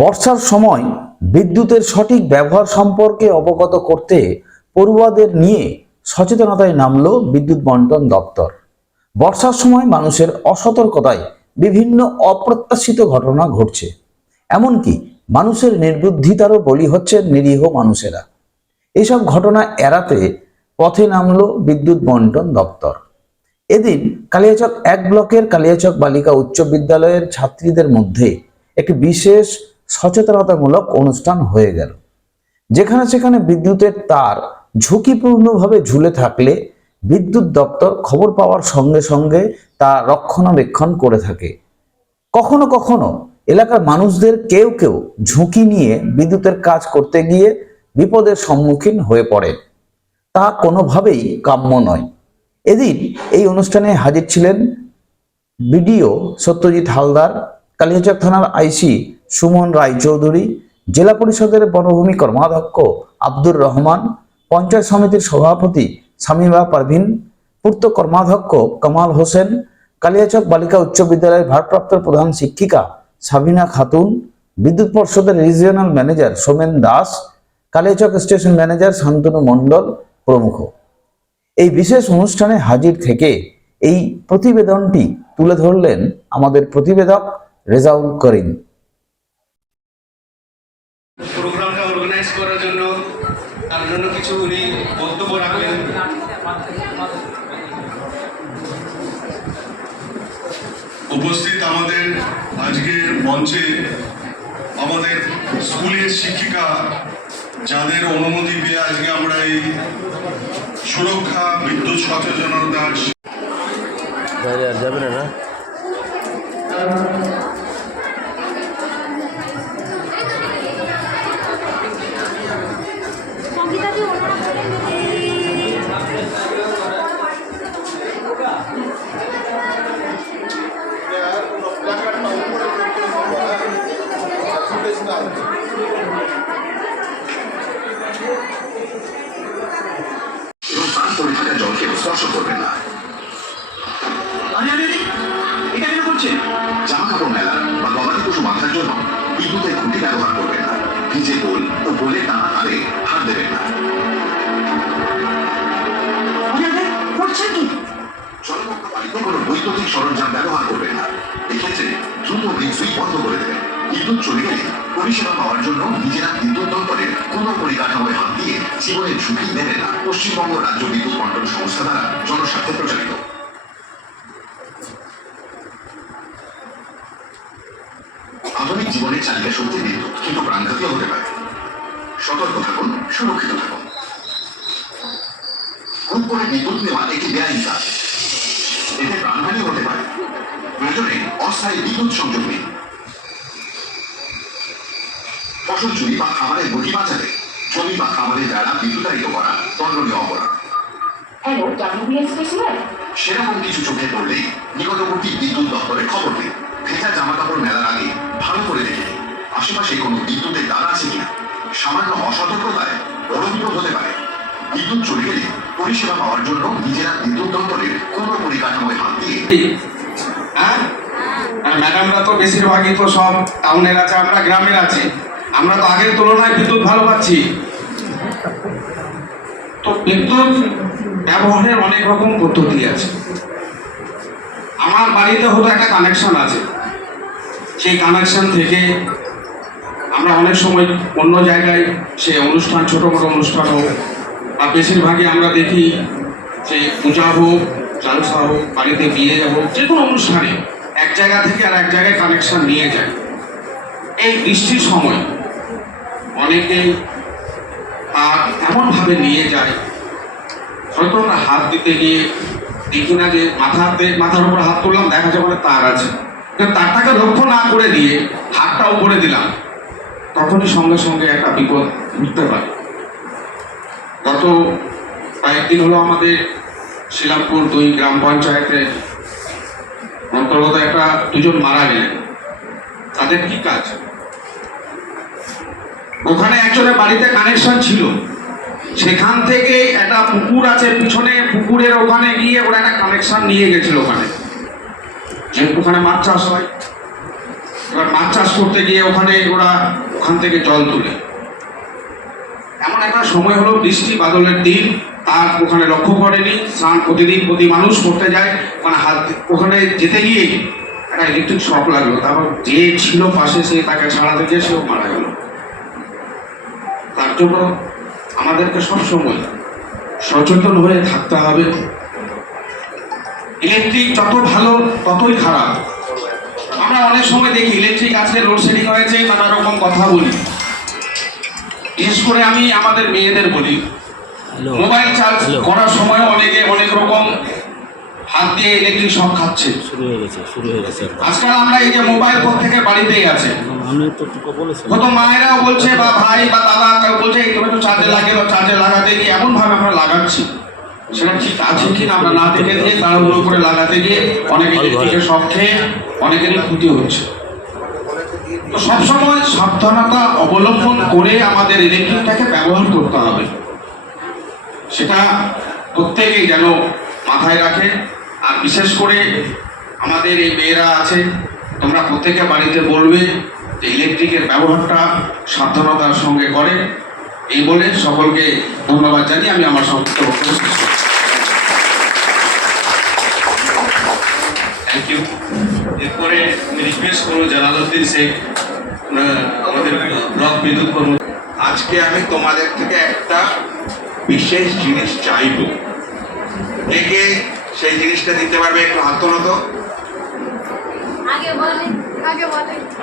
বর্ষার সময় বিদ্যুতের সঠিক ব্যবহার সম্পর্কে অবগত করতে পড়ুয়াদের নিয়ে সচেতনতায় নামল বিদ্যুৎ বন্টন দপ্তর। বর্ষার সময় মানুষের অসতর্কতায় বিভিন্ন অপ্রত্যাশিত ঘটনা ঘটছে, এমনকি মানুষের নির্বুদ্ধিতারও বলি হচ্ছে নিরীহ মানুষেরা। এইসব ঘটনা এড়াতে পথে নামল বিদ্যুৎ বন্টন দপ্তর। এদিন কালিয়াচক 1 ব্লকের কালিয়াচক বালিকা উচ্চ বিদ্যালয়ের ছাত্রীদের মধ্যে একটি বিশেষ সচেতনতামূলক অনুষ্ঠান হয়ে গেল, যেখানে সেখানে বিদ্যুতের তার ঝুঁকিপূর্ণভাবে ঝুলে থাকলে বিদ্যুৎ দপ্তর খবর পাওয়ার সঙ্গে সঙ্গে তা রক্ষণাবেক্ষণ করে থাকে। কখনো কখনো এলাকার মানুষদের কেউ কেউ ঝুঁকি নিয়ে বিদ্যুতের কাজ করতে গিয়ে বিপদের সম্মুখীন হয়ে পড়ে, তা কোনোভাবেই কাম্য নয়। এদিন এই অনুষ্ঠানে হাজির ছিলেন বিডিও সত্যজিৎ হালদার, কালিয়াচক থানার আইসি সুমন রায়চৌধুরী, জেলা পরিষদের বনভূমি কর্মাধ্যক্ষ আব্দুর রহমান, পঞ্চায়েত সমিতির সভাপতি শামীমা পারভিন, পূর্ত কর্মাধ্যক্ষ কামাল হোসেন, কালিয়াচক বালিকা উচ্চ বিদ্যালয়ের ভারপ্রাপ্ত প্রধান শিক্ষিকা সাবিনা খাতুন, বিদ্যুৎ পর্ষদের regional manager Somen Das, Kaliachak station manager Shantanu Mondal প্রমুখ। এই বিশেষ অনুষ্ঠানে হাজির থেকে এই প্রতিবেদনটি তুলে ধরলেন আমাদের প্রতিবেদক রেজাউল করিম। প্রোগ্রামটা অর্গানাইজ করার জন্য তার জন্য কিছু উনি বক্তব্য রাখলেন। উপস্থিত আমাদের আজকের মঞ্চে আমাদের স্কুলের শিক্ষিকা, যাদের অনুমতি পেয়ে আজকে আমরা এই সুরক্ষা বিদ্যুৎ সচেতনতা যাবে না জলকে স্পর্শ করবেন না। এটা কেন করছেন? জামা কাপড় মেলা বা গবাদি পশু বাঁধার জন্য বিদ্যুতের খুঁটি ব্যবহার করবেন না। ভিজে পোল ও পোলের টানা তারে হাত দেবেন না। জলপক্ষ পালিত কোনো বৈদ্যুতিক সরঞ্জাম ব্যবহার করবেন না। এক্ষেত্রে দ্রুত সুইচ বন্ধ করে দেবেন। বিদ্যুৎ চলে গেলে পরিষেবা পাওয়ার জন্য নিজেরা বিদ্যুৎ দপ্তরের কোনো পরিকাঠামোয় হাত দিয়ে জীবনের ঝুঁকি নেবেন না। পশ্চিমবঙ্গ রাজ্য বিদ্যুৎ বন্টন সংস্থা দ্বারা জনস্বার্থে প্রচারিত। আধুনিক জীবনের চালিকা শক্তি বিদ্যুৎ, কিন্তু প্রাণঘাতীও হতে পারে। সতর্ক থাকুন, সুরক্ষিত থাকুন। খুব করে বিদ্যুৎ নেওয়া একটি বেআইনি কাজ, এতে প্রাণহানি হতে পারে। প্রয়োজনে অস্থায়ী বিদ্যুৎ সংযোগ নিন। ফসল চুরি বা খামারের গতি বাঁচাতে জমি বা খামারের দ্বারা বিদ্যুতায়িত করা দণ্ডনীয় অপরাধ। সেরকম কিছু চোখে পড়লে নিকটবর্তী বিদ্যুৎ দপ্তরে খবর দিন। ভেজা জামা কাপড় মেলার আগে ভালো করে দেখে নিন আশেপাশে কোনো বিদ্যুতের তার আছে কিনা। সামান্য অসতর্কতায় বড় বিপদ হতে পারে। বিদ্যুৎ চলে গেলে পরিষেবা পাওয়ার জন্য নিজেরা বিদ্যুৎ দপ্তরের কোনো পরিকাঠামোয় হাত দিয়ে। ম্যাডামরা তো বেশিরভাগই তো সব টাউনের আছে, আমরা গ্রামের আছি। আমরা তো আগের তুলনায় বিদ্যুৎ ভালো পাচ্ছি। তো বিদ্যুৎ ব্যবহারের অনেক রকম পদ্ধতি আছে। আমার বাড়িতে হয়তো একটা কানেকশন আছে, সেই কানেকশন থেকে আমরা অনেক সময় অন্য জায়গায় সে অনুষ্ঠান, ছোটো বড়ো অনুষ্ঠান হোক, আর বেশিরভাগই আমরা দেখি যে পূজা হোক, জালসা হোক, বাড়িতে বিয়ে হোক, যে কোনো অনুষ্ঠানে এক জায়গা থেকে আর এক জায়গায় কানেকশন নিয়ে যায়। এই বৃষ্টির সময় অনেকেই তার এমনভাবে নিয়ে যায়, হয়তো আমরা হাত দিতে গিয়ে দেখি না যে মাথার উপর হাত তুললাম, দেখা যায় মানে তার আছে, কিন্তু তারটাকে লক্ষ্য না করে দিয়ে হাতটা উপরে দিলাম, তখনই সঙ্গে সঙ্গে একটা বিপদ ঘটতে পারে। গত কয়েকদিন হলো আমাদের শিলামপুর 2 গ্রাম পঞ্চায়েতের অন্তর্গত দুজন মারা গেলেন। তাদের কি কাজ? ওখানে একজনের বাড়িতে কানেকশন ছিল, সেখান থেকে একটা পুকুর আছে পিছনে, পুকুরের ওখানে গিয়ে ওরা একটা কানেকশন নিয়ে গেছিল ওখানে, যেহেতু ওখানে মাছ চাষ হয়। এবার মাছ চাষ করতে গিয়ে ওখান থেকে জল তুলে। এমন একটা সময় হলো বৃষ্টি বাদলের দিন, তার ওখানে লক্ষ্য করেনি, স্নান প্রতি মানুষ করতে যায়, ওখানে যেতে গিয়েই একটা ইলেকট্রিক শক লাগলো। তারপর যে ছিল পাশে সে তাকে ছাড়াতে গিয়ে সেও মারা গেল। তার জন্য আমাদেরকে সবসময় সচেতন হয়ে থাকতে হবে। ইলেকট্রিক যত ভালো ততই খারাপ। আমরা অনেক সময় দেখি ইলেকট্রিক আজকে লোডশেডিং হয়েছে, নানা রকম কথা বলি। বিশেষ করে আমি আমাদের মেয়েদের বলি, মোবাইল চার্জ করার সময় অনেকে অনেক রকম হাত দিয়ে ইলেকট্রিক শক খাচ্ছে। শুরু হয়ে গেছে আজকাল আমরা এই যে মোবাইল প্রত্যেকে বাড়িতেই আছে, কত মায়েরাও বলছে বা ভাই বা দাদা কেউ বলছে তুমি একটু চার্জে লাগিয়ে দাও, চার্জে লাগাতে গিয়ে এমন ভাবে আমরা লাগাচ্ছি, সেটা ঠিক আছে কিনা আমরা না দেখে দিয়ে তাড়াহুড়ো করে লাগাতে গিয়ে অনেকে ইলেকট্রিকের শক খেয়ে অনেকেরই ক্ষতি হচ্ছে। তো সবসময় সাবধানতা অবলম্বন করে আমাদের ইলেকট্রিকটাকে ব্যবহার করতে হবে, সেটা প্রত্যেকেই যেন মাথায় রাখে। আর বিশেষ করে আমাদের এই মেয়েরা আছে, তোমরা প্রত্যেকে বাড়িতে বলবে যে ইলেকট্রিকের ব্যবহারটা সাবধানতার সঙ্গে করে। এই বলে সকলকে ধন্যবাদ জানিয়ে আমি আমার সংক্ষিপ্ত বক্তব্য শেষ করছি। Thank you. এরপরে আমি রিকোয়েস্ট করবো জালালউদ্দিন শেখ, আমাদের ব্লক বিদ্যুৎ কর্মী। আজকে আমি তোমাদের থেকে একটা বিশেষ জিনিস চাইবো, কে সেই জিনিসটা দিতে পারবে? একটু হাত তোলো তো।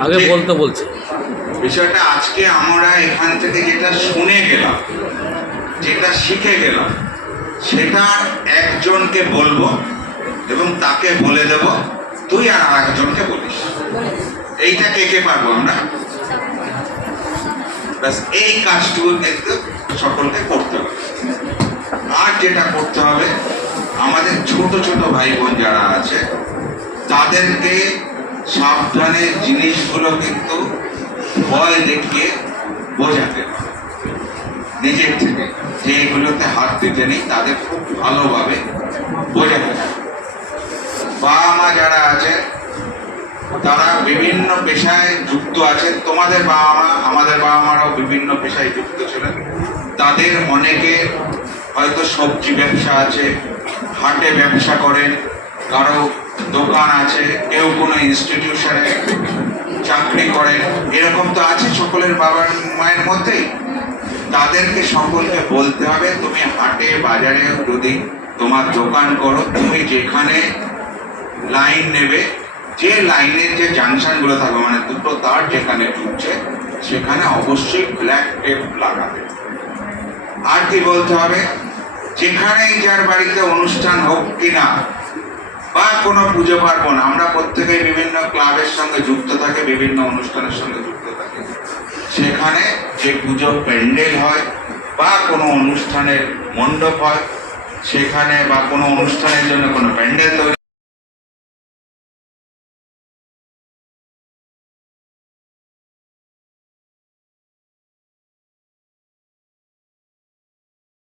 আগে বলতে বলছে বিষয়টা আজকে আমরা এখান থেকে যেটা শুনে গেলাম, যেটা শিখে গেলাম, সেটা একজনকে বলবো এবং তাকে বলে দেব তুই আর একজনকে বলিস। এইটা কে পারবো আমরা? ব্যাস এই কাজটুকু কিন্তু সকলকে করতে হবে। আর যেটা করতে হবে, আমাদের ছোট ছোট ভাই বোন যারা আছে তাদেরকে সাবধানে জিনিসগুলো কিন্তু ভয় দেখিয়ে বোঝাতে হবে নিজের থেকে, যে এগুলোতে হাত দিতে নেই, তাদের খুব ভালোভাবে বোঝাতে হবে। বাবা মা যারা আছে তারা বিভিন্ন পেশায় যুক্ত আছেন, তোমাদের বাবা মা আমাদের বাবা মারাও বিভিন্ন পেশায় যুক্ত ছিলেন। তাদের অনেকে হয়তো সবজি ব্যবসা আছে, হাটে ব্যবসা করেন, কারো দোকান আছে, কেউ কোনো ইনস্টিটিউশনে চাকরি করেন, এরকম তো আছে সকলের বাবা মায়ের মধ্যেই। তাদেরকে সকলকে বলতে হবে তুমি হাটে বাজারে যদি তোমার দোকান করো, তুমি যেখানে লাইন নেবে, যে লাইনের যে জাংশনগুলো থাকবে, মানে দুটো তার যেখানে ঢুকছে, সেখানে অবশ্যই ব্ল্যাক টেপ লাগাবে। আর কি বলতে হবে, যেখানেই যার বাড়িতে অনুষ্ঠান হোক কিনা বা কোনো পুজো পার্বণ, আমরা প্রত্যেকেই বিভিন্ন ক্লাবের সঙ্গে যুক্ত থাকি, বিভিন্ন অনুষ্ঠানের সঙ্গে যুক্ত থাকি, সেখানে যে পুজো প্যান্ডেল হয় বা কোনো অনুষ্ঠানের মণ্ডপ হয়, সেখানে বা কোনো অনুষ্ঠানের জন্য কোনো প্যান্ডেল তৈরি